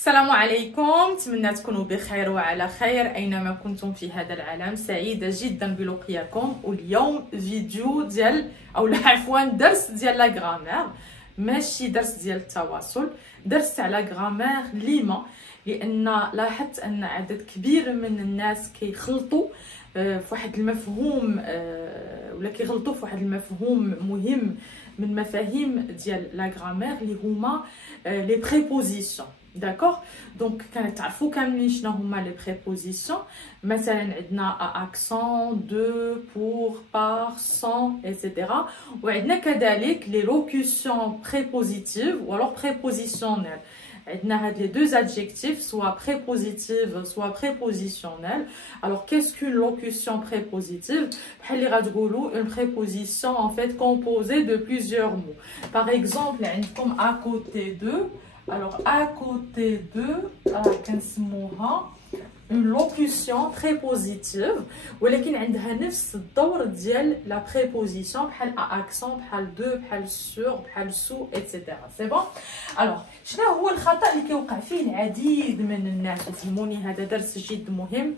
السلام عليكم، نتمنى تكونوا بخير وعلى خير اينما كنتم في هذا العالم. سعيده جدا بلقياكم. واليوم فيديو ديال عفوا درس ديال لا غرامير، ماشي درس ديال التواصل، درس على غرامير ليما، لان لاحظت ان عدد كبير من الناس كيخلطوا في واحد المفهوم ولا كيغلطوا في واحد المفهوم مهم من مفاهيم ديال لا غرامير اللي هما لي بريبوزيسيون. داكوغ، دونك كنتعرفوا كاملين شنو هما لي بريبوزيسيون. مثلا عندنا اكسون، دو، بور، بار، سون ايتترا. وعندنا كذلك لي لوكوسيون بريبوزيتيف و alors بريبوزيسيونيل. عندنا هاد لي deux adjectifs soit prépositive soit prépositionnel. Alors qu'est-ce qu'une locution prépositive? بحال اللي غتقولوا une préposition en fait composée de plusieurs mots. Par exemple عندكم à côté de. Alors à côté de كنسموها une locution prépositive ولكن عندها نفس الدور ديال لا préposition بحال accent بحال de بحال sur بحال sous etc. سي بون. alors شنو هو الخطا اللي كيوقع فيه العديد من الناس؟ وفهموني هذا درس جد مهم.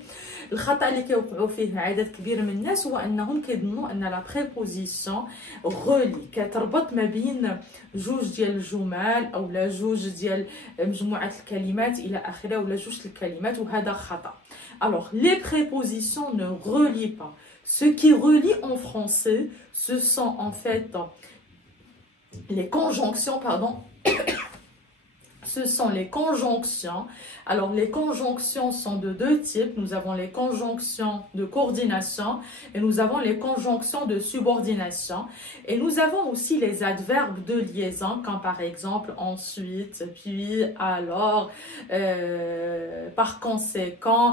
الخطا اللي كيوقعوا فيه عدد كبير من الناس هو انهم كيظنوا ان لا بريبوزيسيون غولي كتربط ما بين جوج ديال الجمل او لا جوج ديال مجموعه الكلمات الى اخره ولا جوج الكلمات، وهذا خطا. alors les prépositions ne relient pas. Ce qui relie en français, ce sont en fait les conjonctions, pardon. Ce sont les conjonctions. Alors, les conjonctions sont de deux types. Nous avons les conjonctions de coordination et nous avons les conjonctions de subordination. Et nous avons aussi les adverbes de liaison, comme par exemple ensuite, puis, alors, par conséquent,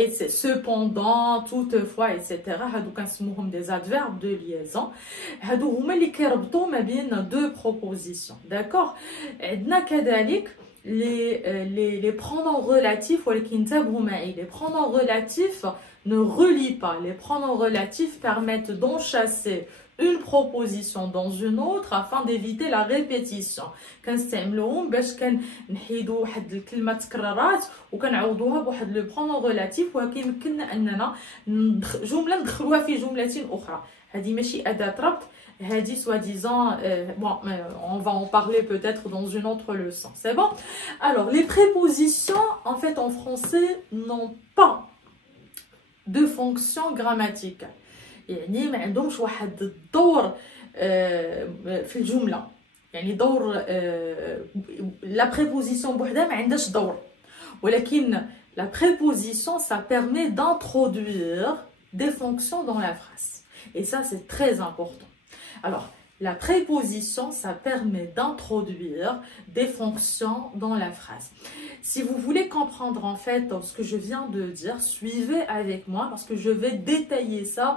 et cependant, toutefois, etc. هادو كنسموهم des adverbes de liaison. هادو هما اللي كيربطوا ما بين deux propositions. D'accord؟ عندنا كذلك les pronoms relatifs ولكن انتبهوا معي. Les pronoms relatifs ne relient pas. Les pronoms relatifs permettent d'enchasser une proposition dans une autre afin d'éviter la répétition. كنستعملوهم باش كنحيدوا واحد الكلمه تكررات وكنعوضوها بواحد لو برونون ريلاتيف، وكيمكننا اننا جمله ندخلوها في جمله اخرى. هذه ماشي اداه ربط، هذه soi-disant bon, on va en parler peut-être dans une autre leçon. C'est bon? Alors les prépositions en fait en français n'ont pas de fonction grammaticale. يعني ما عندهمش واحد الدور في الجمله. يعني دور لا بريبوزيسيون بوحدها ما عندهاش دور، ولكن la préposition ça permet d'introduire des fonctions dans la phrase. Et ça c'est très important. Alors la préposition ça permet d'introduire des fonctions dans la phrase. Si vous voulez comprendre en fait ce que je viens de dire, suivez avec moi parce que je vais détailler ça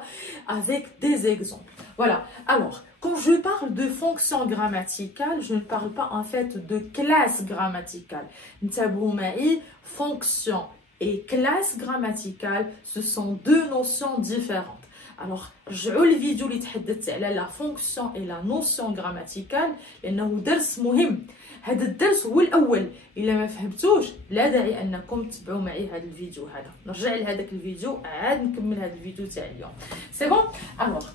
avec des exemples. Voilà. Alors, quand je parle de fonction grammaticale, je ne parle pas en fait de classe grammaticale. Fonction et classe grammaticale, ce sont deux notions différentes. Alors, رجعوا الفيديو اللي تحدثت على لا فونكسيون اي لا نوسيون غراماتيكال لانه درس مهم. هذا الدرس هو الاول، الا ما فهمتوش لا داعي انكم تتبعوا معي هذا الفيديو. هذا نرجع لهذاك الفيديو عاد نكمل هذا الفيديو تاع اليوم. سي بون. alors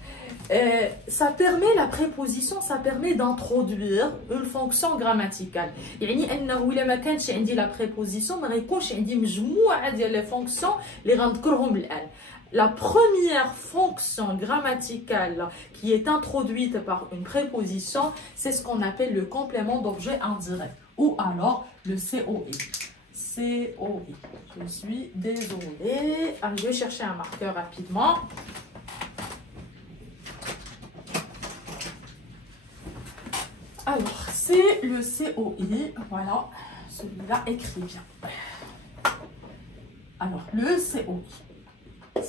ça permet la préposition ça permet d'introduire une fonction grammaticale. يعني انه الا ما كانش عندي لا بريبوزيسيون ما غيكونش عندي مجموعه ديال لي فونكسيون اللي غنذكرهم الان. La première fonction grammaticale qui est introduite par une préposition, c'est ce qu'on appelle le complément d'objet indirect ou alors le COI. COI. Je suis désolée. Alors, je vais chercher un marqueur rapidement. Alors, c'est le COI. Voilà, celui-là écrit bien. Alors, le COI.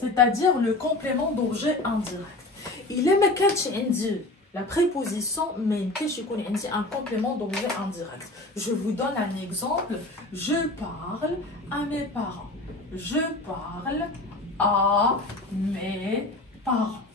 C'est-à-dire le complément d'objet indirect. إلا ما كانتش عندي la préposition ما يمكنش يكون عندي un complément d'objet indirect. Je vous donne un exemple. Je parle à mes parents. Je parle à mes parents.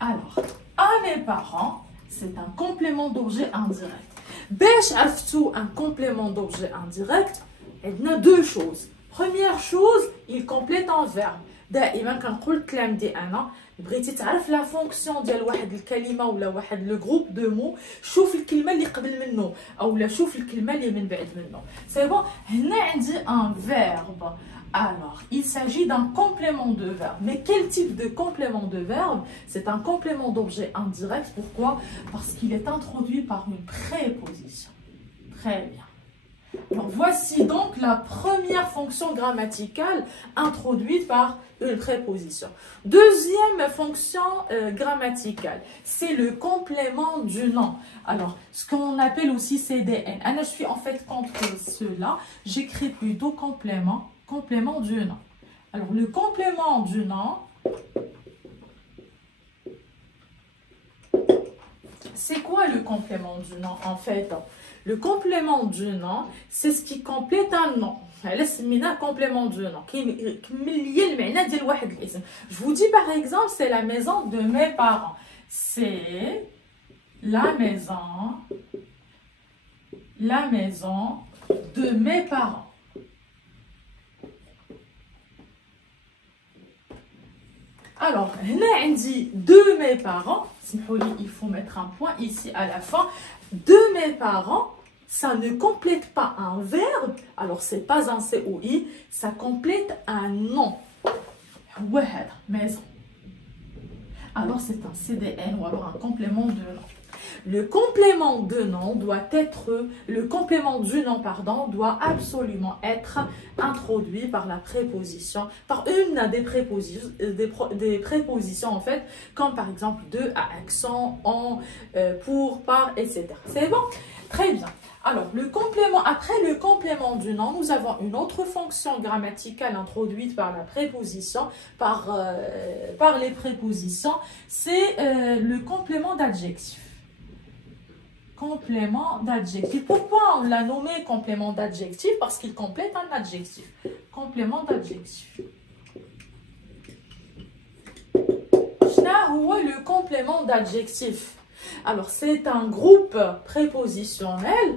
Alors, à mes parents, c'est un complément d'objet indirect. باش عرفتوا un complément d'objet indirect, il y a deux choses. Première chose, il complète un verbe. دائما كنقول الكلام دي انا بغيتي تعرف لا فونكسيون ديال واحد الكلمه ولا واحد لو جروب دو مو، شوف الكلمه اللي قبل منه اولا شوف الكلمه اللي من بعد منه. سي بون. هنا عندي ان فيرب. Alors, il s'agit d'un complément de verbe. Mais quel type de complément de verbe? C'est un complément d'objet indirect. Pourquoi? Parce qu'il est introduit par une préposition. Très bien. Alors, voici donc la première fonction grammaticale introduite par une préposition. Deuxième fonction grammaticale, c'est le complément du nom. Alors, ce qu'on appelle aussi CDN. Alors, je suis en fait contre cela. J'écris plutôt complément du nom. Alors, le complément du nom, c'est quoi le complément du nom en fait? Le complément du nom, c'est ce qui complète un nom. علاش complément du nom. Je vous dis par exemple, c'est la maison de mes parents. C'est la maison de mes parents. Alors, là, on dit de mes parents. Il faut mettre un point ici à la fin. De mes parents, ça ne complète pas un verbe. Alors, c'est pas un COI, ça complète un nom. Maison. Alors, c'est un CDN ou alors un complément de nom. Le complément de nom doit être, le complément du nom, pardon, doit absolument être introduit par la préposition, par une des prépositions en fait, comme par exemple de, à accent, en, pour, par, etc. C'est bon? Très bien. Alors, après le complément du nom, nous avons une autre fonction grammaticale introduite par la préposition, par les prépositions, c'est le complément d'adjectif. Complément d'adjectif. Pourquoi on l'a nommé complément d'adjectif? Parce qu'il complète un adjectif. Complément d'adjectif. Le complément d'adjectif. Alors, c'est un groupe prépositionnel.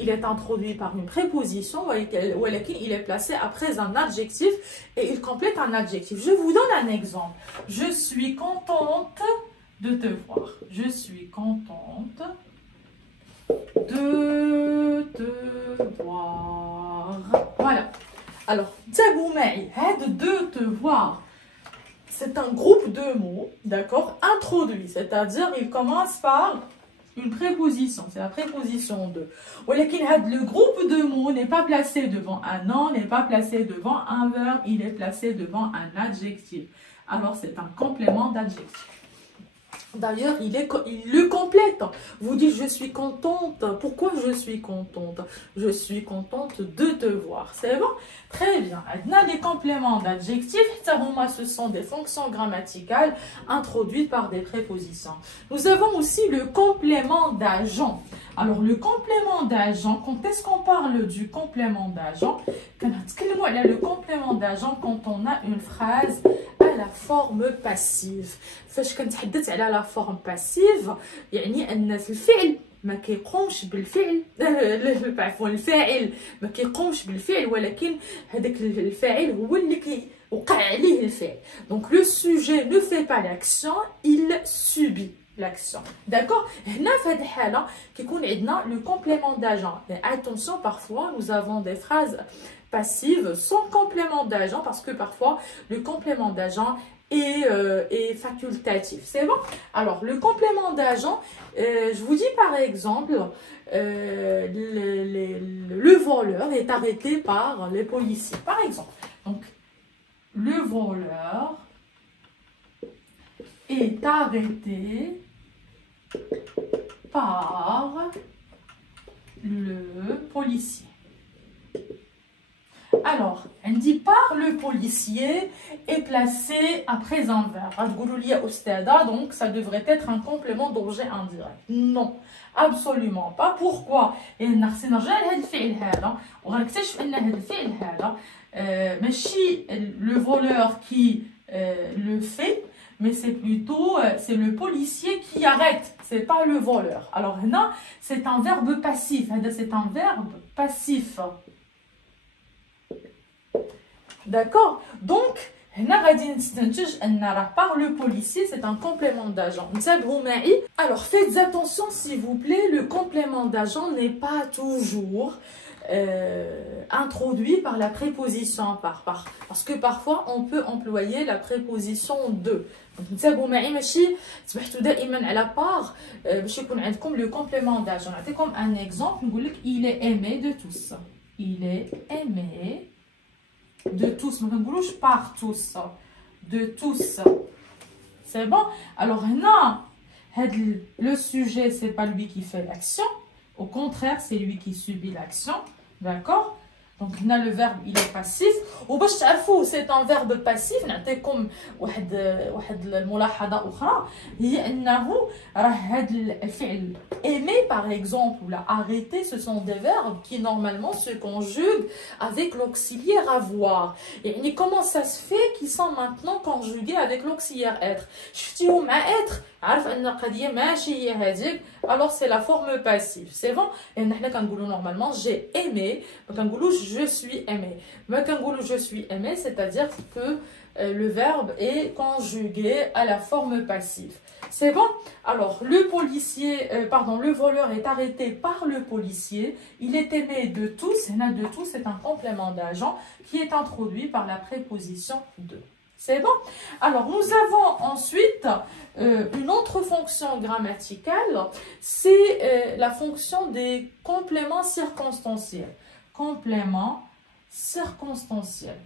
Il est introduit par une préposition, il est placé après un adjectif et il complète un adjectif. Je vous donne un exemple. Je suis contente de te voir. Je suis contente de te voir. Voilà. Alors, de te voir. C'est un groupe de mots, d'accord, introduit. C'est-à-dire, il commence par une préposition. C'est la préposition de. Le groupe de mots n'est pas placé devant un nom, n'est pas placé devant un verbe, il est placé devant un adjectif. Alors, c'est un complément d'adjectif. D'ailleurs, il le complète. Vous dites, je suis contente. Pourquoi je suis contente? Je suis contente de te voir. C'est bon? Très bien. On a des compléments d'adjectifs. Ce sont des fonctions grammaticales introduites par des prépositions. Nous avons aussi le complément d'agent. Alors, le complément d'agent, quand est-ce qu'on parle du complément d'agent? Le complément d'agent quand on a une phrase à la forme passive. فاش كنتحدث على la forme passive يعني ان الفعل ما كيقومش بالفعل عفوا الفاعل ما كيقومش بالفعل ولكن هذاك الفاعل هو اللي كيوقع عليه الفعل. Donc le sujet ne fait pas l'action, il subit l'action. D'accord? هنا في هذه الحالة كيكون عندنا le complément d'agent. Attention, parfois nous avons des phrases passives sans complément d'agent parce que parfois le complément d'agent est facultatif. C'est bon? Alors, le complément d'agent, je vous dis par exemple, le voleur est arrêté par les policiers. Par exemple, donc, le voleur est arrêté par le policier. Alors, elle dit par le policier est placé après un verbe. Donc, ça devrait être un complément d'objet indirect. Non, absolument pas. Pourquoi? le voleur qui le fait, mais c'est plutôt c'est le policier qui arrête, c'est pas le voleur. Alors là, c'est un verbe passif. C'est un verbe passif. D'accord? Donc, par le policier, c'est un complément d'agent. Alors, faites attention s'il vous plaît, le complément d'agent n'est pas toujours introduit par la préposition par. Parce que parfois, on peut employer la préposition de. Donc, à la part, le complément d'agent. Comme un exemple, il est aimé de tous. Il est aimé de tous. Par tous. De tous. C'est bon? Alors, non, le sujet, c'est pas lui qui fait l'action. Au contraire, c'est lui qui subit l'action. D'accord? Donc, là, le verbe, il est passif. C'est un verbe passif. نعطيكم واحد الملاحظة أخرى هي أنه هذا الفعل aimer par exemple ou la arrêter, ce sont des verbes qui normalement se conjuguent avec l'auxiliaire avoir. Et comment ça se fait qu'ils sont maintenant conjugués avec l'auxiliaire être? شفتيهم مع être عارف أن القضية ماشي هي هذيك. Alors c'est la forme passive. C'est bon? Et نحن كنقولوا normalement j'ai aimé. Donc كنقولوا je suis aimé. Mais كنقولوا je suis aimé, c'est-à-dire que le verbe est conjugué à la forme passive. C'est bon? Alors, le policier, le voleur est arrêté par le policier. Il est aimé de tous. De tous, c'est un complément d'agent qui est introduit par la préposition de. C'est bon? Alors, nous avons ensuite une autre fonction grammaticale. C'est la fonction des compléments circonstanciels. Compléments circonstanciels.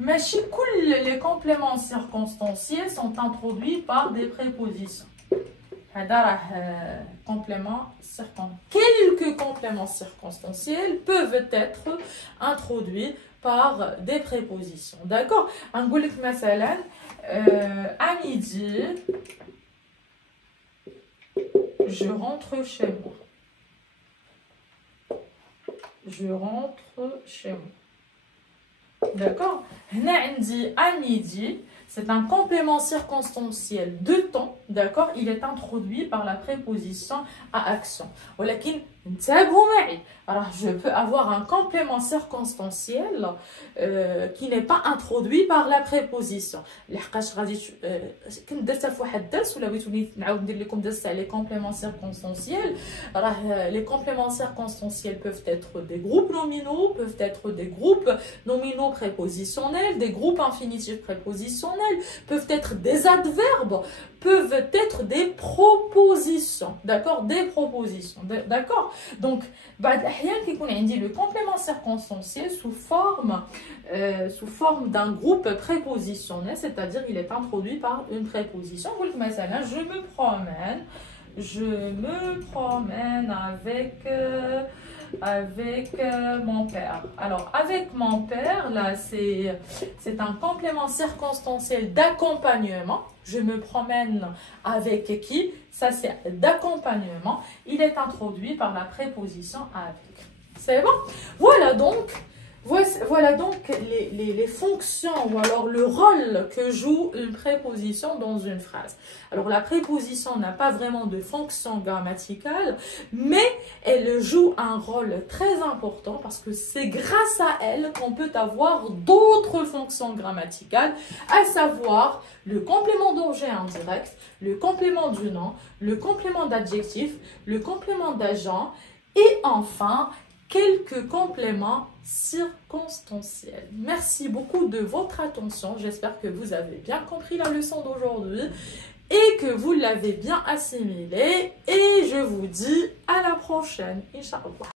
ماشي كل les compléments circonstanciels sont introduits par des prépositions. Quelques compléments circonstanciels peuvent être introduits par des prépositions. D'accord? نقول لك مثلا à midi je rentre chez moi. Je rentre chez moi. D'accord? À midi, c'est un complément circonstanciel de temps. D'accord? Il est introduit par la préposition à action. Alors, je peux avoir un complément circonstanciel qui n'est pas introduit par la préposition. Les compléments circonstanciels. Les compléments circonstanciels peuvent être des groupes nominaux, peuvent être des groupes nominaux prépositionnels, des groupes infinitifs prépositionnels, peuvent être des adverbes, peuvent être des propositions. D'accord? Des propositions. D'accord? Donc, le complément circonstanciel sous forme d'un groupe prépositionnel, c'est-à-dire il est introduit par une préposition. Je me promène avec mon père. Alors, avec mon père, là, c'est un complément circonstanciel d'accompagnement. Je me promène avec qui? Ça, c'est d'accompagnement. Il est introduit par la préposition avec. C'est bon? Voilà donc les fonctions ou alors le rôle que joue une préposition dans une phrase. Alors la préposition n'a pas vraiment de fonction grammaticale, mais elle joue un rôle très important parce que c'est grâce à elle qu'on peut avoir d'autres fonctions grammaticales, à savoir le complément d'objet indirect, le complément du nom, le complément d'adjectif, le complément d'agent et enfin quelques compléments circonstanciels. Merci beaucoup de votre attention. J'espère que vous avez bien compris la leçon d'aujourd'hui et que vous l'avez bien assimilée. Et je vous dis à la prochaine, Inch'Allah.